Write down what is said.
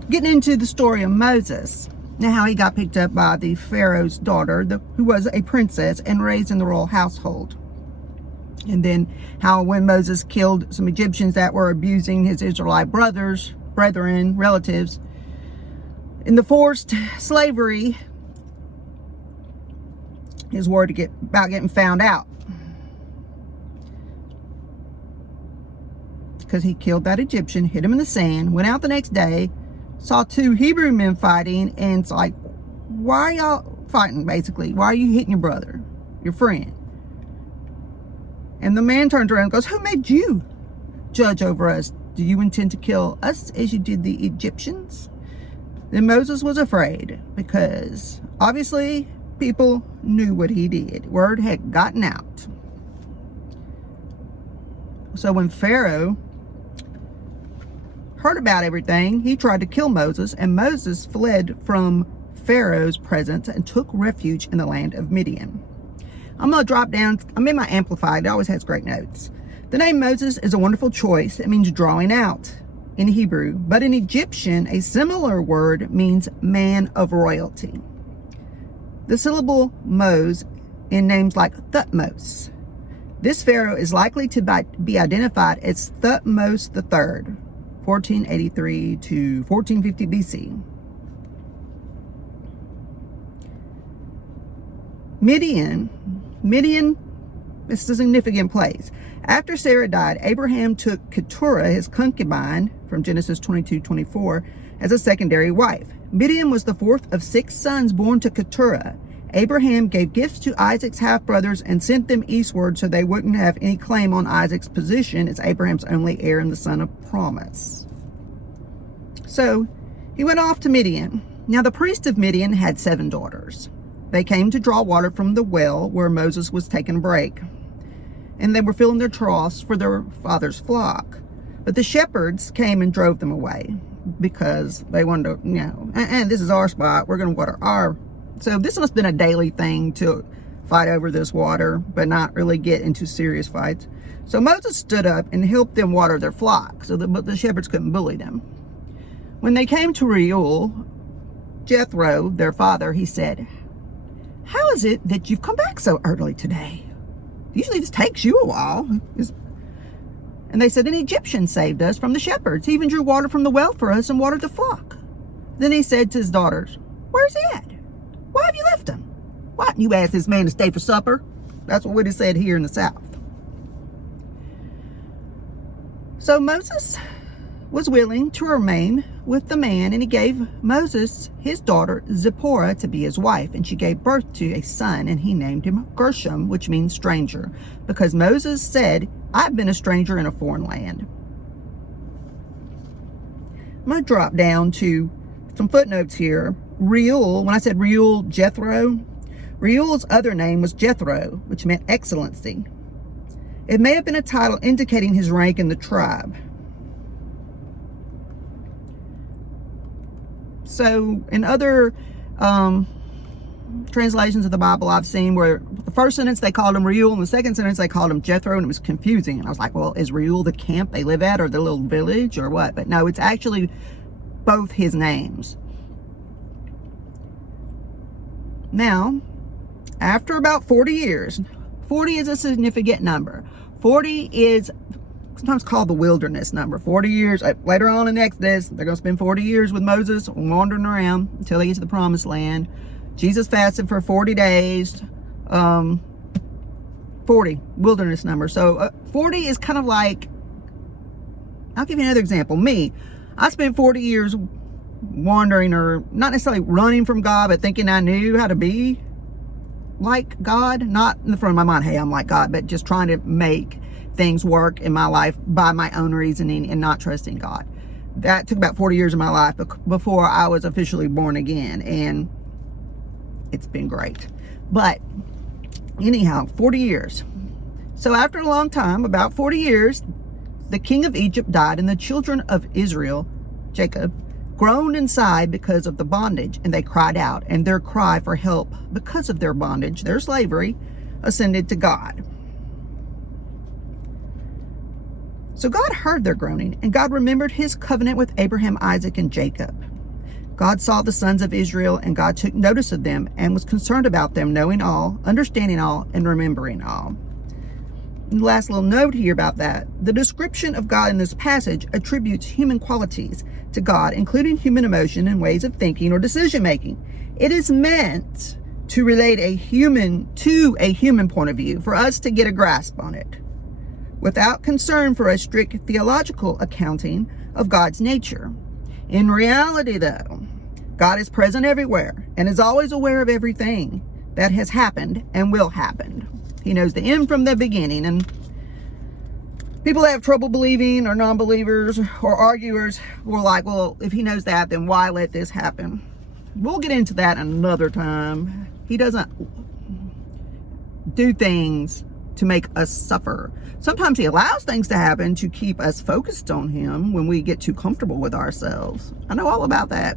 getting into the story of Moses. Now, how he got picked up by the Pharaoh's daughter, who was a princess and raised in the royal household. And then how when Moses killed some Egyptians that were abusing his Israelite brethren, relatives, in the forced slavery, his word about getting found out. Because he killed that Egyptian, hit him in the sand, went out the next day, saw two Hebrew men fighting, and it's like, why are y'all fighting, basically? Why are you hitting your brother, your friend? And the man turns around and goes, who made you judge over us? Do you intend to kill us as you did the Egyptians? Then Moses was afraid, because obviously people knew what he did. Word had gotten out. So when Pharaoh heard about everything, he tried to kill Moses, and Moses fled from Pharaoh's presence and took refuge in the land of Midian. I'm going to drop down. I'm in my Amplified. It always has great notes. The name Moses is a wonderful choice. It means drawing out in Hebrew, but in Egyptian, a similar word means man of royalty. The syllable Mos in names like Thutmose. This pharaoh is likely to be identified as Thutmose III, 1483 to 1450 BC. Midian is a significant place. After Sarah died, Abraham took Keturah, his concubine, from Genesis 22:24, as a secondary wife. Midian was the fourth of 6 sons born to Keturah. Abraham gave gifts to Isaac's half-brothers and sent them eastward so they wouldn't have any claim on Isaac's position as Abraham's only heir and the son of promise. So he went off to Midian. Now the priest of Midian had 7 daughters. They came to draw water from the well where Moses was taking a break, and they were filling their troughs for their father's flock. But the shepherds came and drove them away because they wanted to, and this is our spot. We're going to water our. So this must have been a daily thing to fight over this water, but not really get into serious fights. So Moses stood up and helped them water their flock, but the shepherds couldn't bully them. When they came to Reuel, Jethro, their father, he said, "How is it that you've come back so early today? Usually this takes you a while." And they said, "An Egyptian saved us from the shepherds. He even drew water from the well for us and watered the flock." Then he said to his daughters, "Where's he at? Why have you left him? Why didn't you ask this man to stay for supper?" That's what would have said here in the South. So Moses was willing to remain with the man, and he gave Moses his daughter Zipporah to be his wife, and she gave birth to a son, and he named him Gershom, which means stranger, because Moses said, "I've been a stranger in a foreign land." I'm going to drop down to some footnotes here. Reuel, when I said Reuel, Jethro, Reuel's other name was Jethro, which meant excellency. It may have been a title indicating his rank in the tribe. So in other translations of the Bible I've seen where the first sentence they called him Reuel, and the second sentence they called him Jethro, and it was confusing. And I was like, well, is Reuel the camp they live at or the little village or what? But no, it's actually both his names. Now, after about 40 years, 40 is a significant number. 40 is sometimes called the wilderness number. 40 years, later on in Exodus, they're going to spend 40 years with Moses wandering around until they get to the promised land. Jesus fasted for 40 days. 40, wilderness number. So 40 is kind of like, I'll give you another example. Me, I spent 40 years wandering, or not necessarily running from God, but thinking I knew how to be like God. Not in the front of my mind, hey, I'm like God, but just trying to make things work in my life by my own reasoning and not trusting God. That took about 40 years of my life before I was officially born again, and it's been great. But anyhow, 40 years. So after a long time, about 40 years, the king of Egypt died, and the children of Israel, Jacob, groaned and sighed because of the bondage, and they cried out, and their cry for help because of their bondage, their slavery, ascended to God. So God heard their groaning, and God remembered his covenant with Abraham, Isaac, and Jacob. God saw the sons of Israel, and God took notice of them and was concerned about them, knowing all, understanding all, and remembering all. And last little note here about that. The description of God in this passage attributes human qualities to God, including human emotion and ways of thinking or decision making. It is meant to relate a human point of view, for us to get a grasp on it, without concern for a strict theological accounting of God's nature. In reality, though, God is present everywhere and is always aware of everything that has happened and will happen. He knows the end from the beginning, and people that have trouble believing, or non-believers or arguers were like, well, if he knows that, then why let this happen? We'll get into that another time. He doesn't do things to make us suffer. Sometimes he allows things to happen to keep us focused on him when we get too comfortable with ourselves. I know all about that.